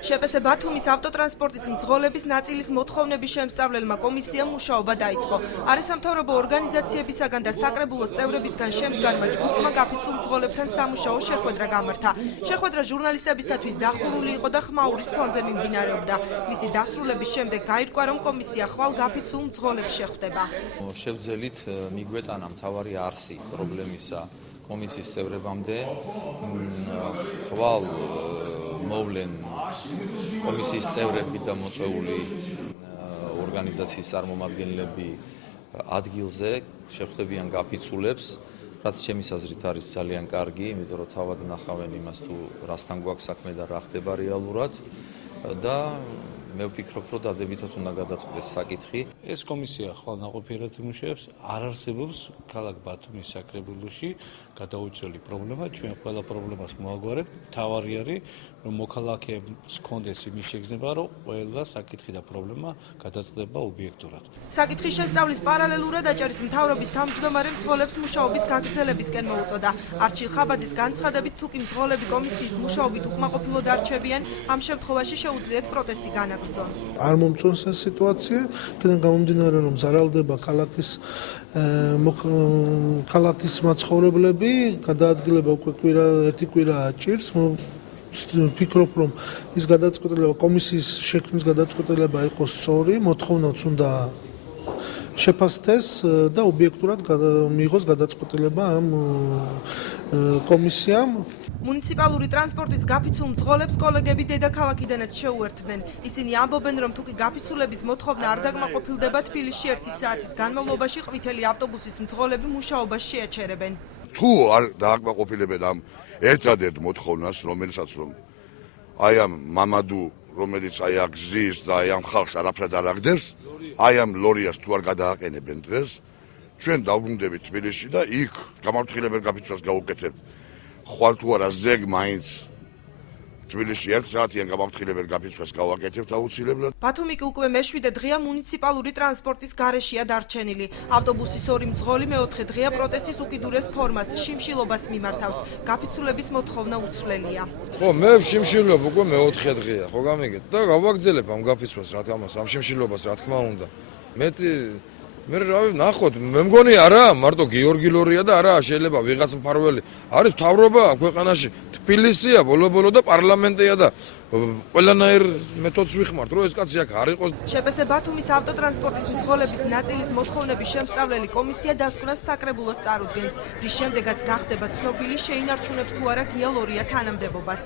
შეპესე ბათუმის ავტოტრანსპორტის მძღოლების ნაწილის მოთხოვნების შემსწავლელმა კომისიამ მუშაობა დაიწყო. არასამთავრობო ორგანიზაციებისაგან და საკრებულოს წევრებისგან შემდგარმა ჯგუფმა გაფიცულ მძღოლებთან სამუშაო შეხვედრა გამართა. შეხვედრა ჟურნალისტებისათვის დახურული იყო და ხმაურის ფონზე მიმდინარეობდა. მისი დასრულების შემდეგ გაირკვა, რომ კომისია ხვალ გაფიცულ მძღოლებს შეხვდება. შევძელით მიგვეტანა მთავარი არსი პრობლემისა კომისიის წევრებამდე. ხვალ მოვლენ კომისიის წევრები და მოწვეული ორგანიზაციის წარმომადგენლები ადგილზე შეხვდებიან გაფიცულებს, რაც ჩემი აზრით არის ძალიან კარგი, იმიტომ რომ თავად ნახავენ იმას თუ რასთან გვაქვს საქმე და რა ხდება რეალურად და მე ვფიქრობ, რომ დადებითად უნდა გადაწყდეს საკითხი. ეს კომისია ხვალ ნაყოფიერად იმუშავებს, არ არსებობს ქალაქ ბათუმის საკრებულოში გადაუჭრელი პრობლემა, ჩვენ ყველა პრობლემას მოვაგვარებთ. თავარი არის, რომ მოქალაქეებს ჰქონდეს იმის შეგრძნება, რომ ყველა საკითხი და პრობლემა გადაწყდება ობიექტურად. საკითხის შესწავლის პარალელურად აჭარის მთავრობის თავმჯდომარე მძღოლებს მუშაობის გაგრძელებისკენ მოუწოდა. არჩილ ხაბაძის განცხადებით, თუ კი მძღოლები კომისიის მუშაობით უკმაყოფილოდ არჩევიან, ამ შემთხვევაში შეუძლიათ პროტესტი განაგრძონ. არ მომწონს ეს სიტუაცია, იქიდან გამომდინარე, რომ ზარალდება ქალაქის მაცხოვრებლები, გადაადგილება უკვე ერთი კვირა ჭირს. ვფიქრობ, რომ ის გადაწყვეტილება კომისიის შექმნის გადაწყვეტილება იყოს სწორი, მოთხოვნაც უნდა შეფასდეს და ობიექტურად მიიღოს გადაწყვეტილება ამ კომისიამ. მუნიციპალური ტრანსპორტის გაფიცულ მძღოლებს კოლეგები დედაქალაქიდანაც შეუერთდნენ. ისინი ამბობენ, რომ თუ კი გაფიცულების მოთხოვნა არ დაკმაყოფილდება, თბილისში 1 საათის განმავლობაში ყვითელი ავტობუსის მძღოლები მუშაობას შეაჩერებენ. თუ არ დააკმაყოფილებენ ამ ერთადერთ მოთხოვნას, რომელსაც რომ აი ამ მამადუ, რომელიც აი აქ გზის და აი ამ ხალხს არაფრად არ აგდებს, აი ამ ლორიას თუ არ გადააყენებენ დღეს, ჩვენ დავბრუნდებით თბილისში და იქ გამაფრთხილებელ გაფიცვას გავუკეთებთ. ხვალ თუ არა ზეგ მაინც თბილისში 1 საათიან გამაფრთხილებელ გაფიცვას გავაკეთებთ აუცილებლად. ბათუმი კი უკვე მე-7 დღეა მუნიციპალური ტრანსპორტის გარეშეა დარჩენილი. ავტობუსის 2 მძღოლი მე-4 დღეა პროტესტის უკიდურეს ფორმას, შიმშილობას მიმართავს. გაფიცულების მოთხოვნა უცვლელია. ხო, მე შიმშილობ უკვე მე-4 დღეა, ხო გამიგეთ და გავაგრძელებ ამ გაფიცვას, რა თქმა უნდა, ამ შიმშილობას, რა თქმა უნდა. მე რავი, ნახოთ, მე მგონი არა, მარტო გიორგი ლორია და არა, შეიძლება ვიღაც მფარველი. არის მთავრობა ქვეყანაში, თბილისია, ბოლო-ბოლო და პარლამენტია და ყველანაირ მეთოდს ვიხმართ, რომ ეს კაცი აქ არ იყოს. შეპესე ბათუმის ავტოტრანსპორტის მძღოლების ნაწილის მოთხოვნების შემსწავლელი კომისია დასკვნას საკრებულოს წარუდგენს, რის შემდეგაც გახდება ცნობილი შეინარჩუნებს თუ არა გია ლორია თანამდებობას.